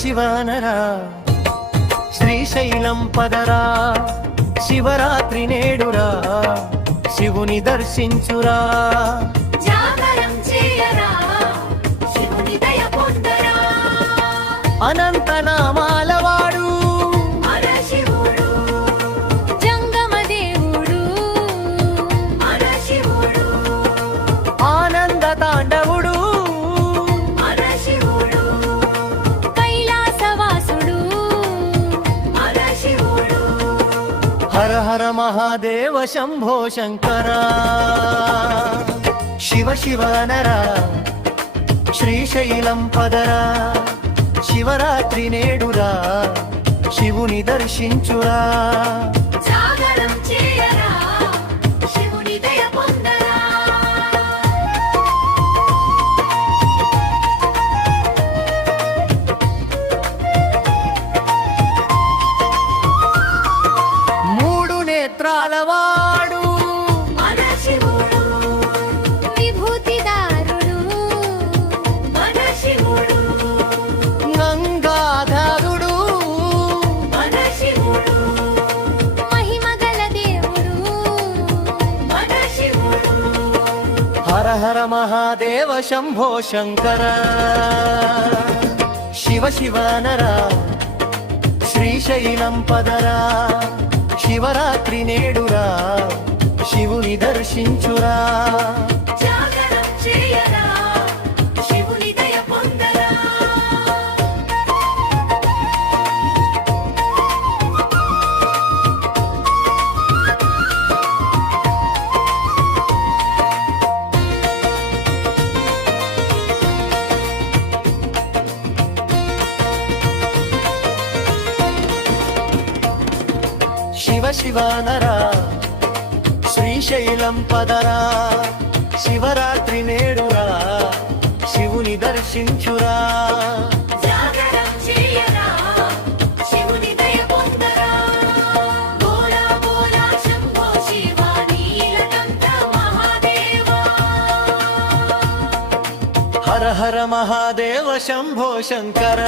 శివనరా శ్రీశైలం పదరా శివరాత్రి నేడురా శివుని దర్శించురా జాగరం చేయరా శివుని దయ పొందరా అనంత నామాల వాడు మన శివుడు జంగమ దేవుడు మన శివుడు ఆనంద తాండవుడు మన శివుడు కైలాసవాసుడు మన శివుడు హర హర మహాదేవ శంభో శంకర శివ శివనరా శ్రీశైలం పదరా శివరాత్రి నేడురా శివుని దర్శించురా జాగరం చేయరా శివుని దయ పొందరా మూడు నేత్రాల వాడు మన శివుడు విభూతిదారుడు మన శివుడు గంగాధరుడు మన శివుడు మహిమగల దేవుడు మన శివుడు హర హర మహాదేవ శంభో శంకర శివ శివనరా శ్రీశైలం పదరా శివరాత్రి నేడురా శివుని దర్శించురా జాగరం చేయరా శివుని దయ పొందరా శివ శివనరా శ్రీశైలం పదరా శివరాత్రి నేడురా శివుని దర్శించురా జాగరం చేయరా శివుని దయ పొందరా బోలా బోలా శంభో శివ నీలకంఠ మహాదేవా హర హర మహాదేవ శంభో శంకర